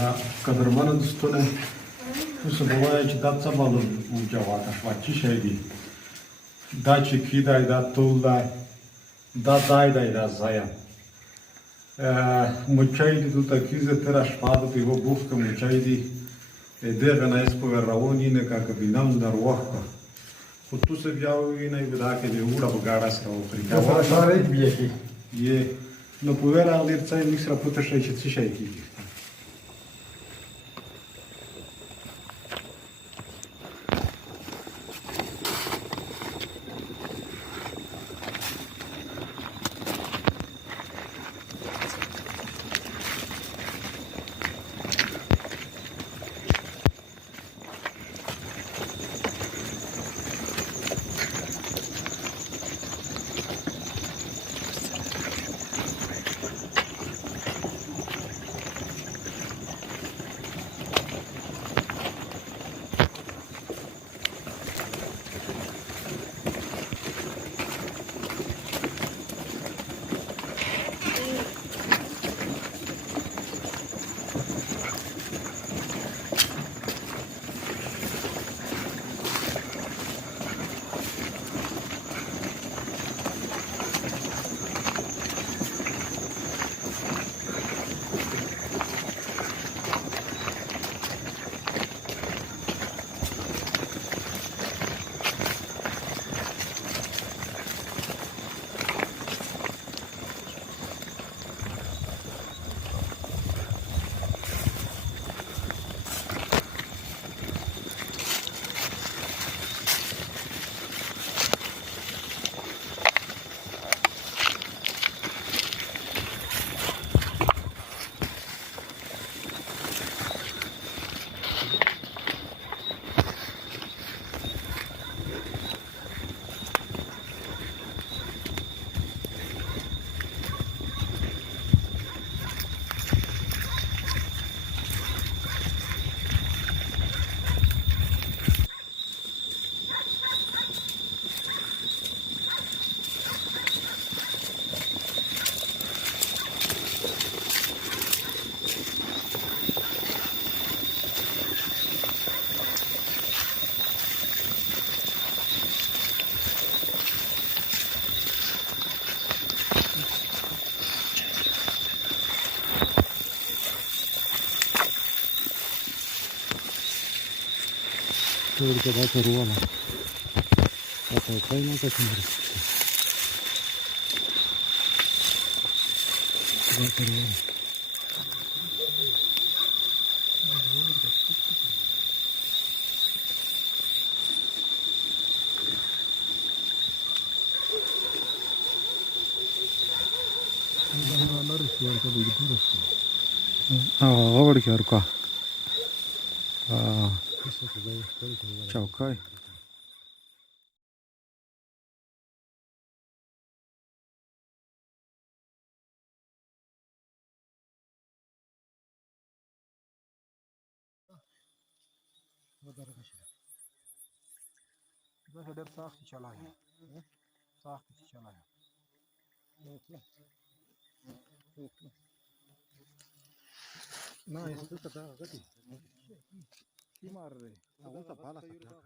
Da, kadrmanın üstüne Musa buvaya cidat zabalın ucava kaşvaçı şeydi. Da çekidayı da tuğday, da dayday da zayan. Mucaydi tu takize tera şpadı pivo buhka mucaydi. Dega na ispoveravoni nekako bi nam narohka. Tu se vjao i najvedake je ura bogara ska Afrika. Ja sam reći bijeki. Je no povera ali caj misra potešajće cišajki. Только дать рвано. Это правильно так не может. Дать рвано. Говори, рука. Чаукай. ده هدر ساخت چلا है ساخت चला है ना इसको कदा गति की मार रहे वो तो भाला सकता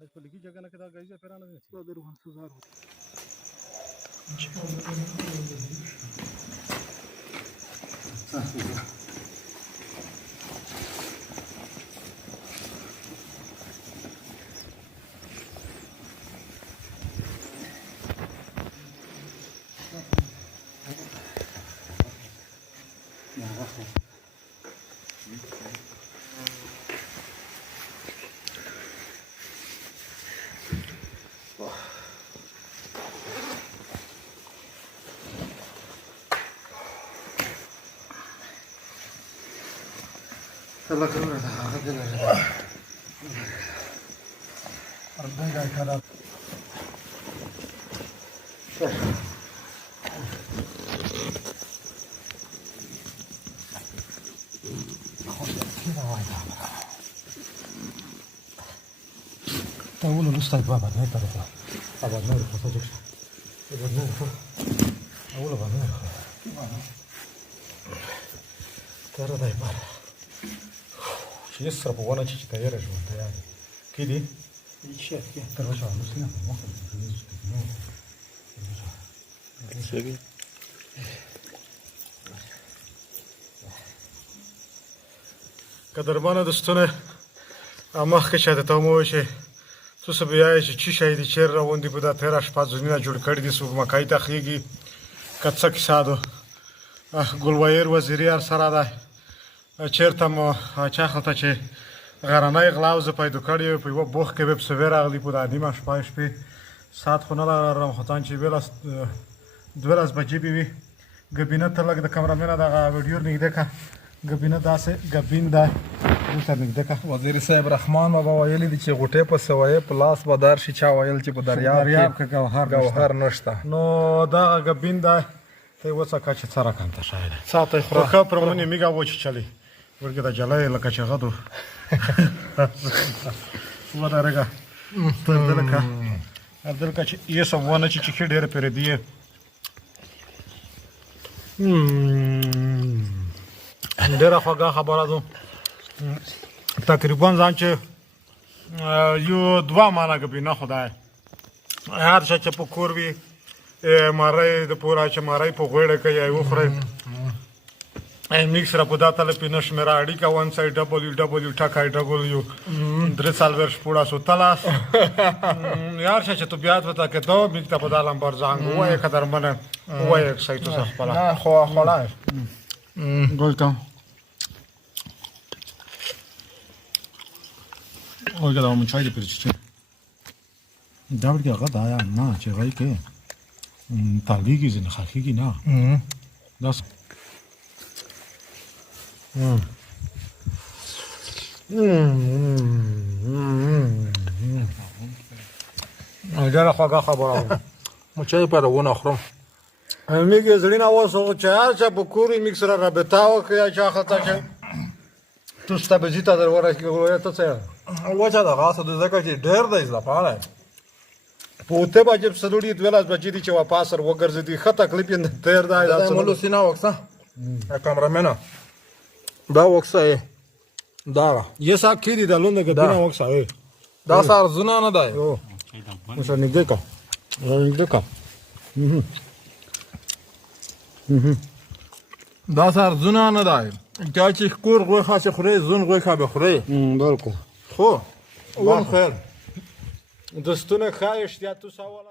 आज पलिकी जगह ना कदा गई फिर आना तो अदर 1000 चला कर रहा था अर्धे का खराब uno non sta qua, ne per qua. Va bene, cosa c'è? Va bene. Uno va bene. تر دی بار چې یې سره په ونه چې تیاره شو تیار کې دي تر وشو نو سینه په مخ سبي قدرمنه دوستونه مخکې چې ته مو شي تاسو بیا چې شي دي چیر روان دي په دا تیر شپه ځینې جوړ کړی دي سو مکای ته خيږي کڅ کې ساده ګلویر وزیری ار سره ده چیرته مو چا خلته چې غرانای غلاوز پیدا کړی په یو بوخ کې به سویر اغلی په د نیمه شپه سات خو نه لرم خدان چې بیلاس 12 بجې به ګبینه ته لګ د کیمرامین دا ویډیو نه دیکھا ګبینه داسې ګبین دا ته نه دیکھا وزیر صاحب رحمان بابا ویلي دي چې غټه په سوې پلاس بدار شي چا ویل چې په دریاب کې گوهر نشته نو دا ګبین دا ته وڅکا چې سره کانته شاید ساته خو خو پر منی میګه و چې چلی ورګه دا جلای لکه چې غدو و دا رګه تر دلته چې یې سمونه چې ډېر پر دی ډېر خوږه خبره ده تقریبا ځان چې یو دوه مانه کې نه خدای هر څه چې په کور وي مارای د پورا چې مارای په غوړه کې یو خره میکس را په داته له پینش میرا اډی کا ون سایډ www ټاکای w درې سالور شپوړا سو تلاس یار چې ته بیا وتا کې ته میک ته په دالم بر ځانګو وای قدر منه وای سایټو صح پلا نه خو خلاص ګولتا اوګه دا مون چای دې پرچې دا ورګه غدا یا نه چې وای کې تالیږي ځنه خاخيږي نه داس اجازه خوګه خبره مو چای پر ونه خورم میګه زړینا وسو چې هر څه په کوري میکس را رابطه وکړي چې خاطر چې تو ستابجیتا در ورکه ګورې ته څه وچا د غاسه د زکه چې ډېر دی زپاله پوته باجب سړوړي 12 بجې دي چې واپس ور وګرځي خطه کلیپ نه تیر دی دا مولو سینا وکسه کیمرامین دا وکسه دا یې صاحب کې دي د لوند غدنه وکسه دا سار زونه نه دی او مثلا نګدې کا نګدې کا دا سار زونه نه دی چا چې کور غوښه خاصه خوري زون غوښه به خوري بالکل خو اون خیر دستونه خایشت یا تو سوال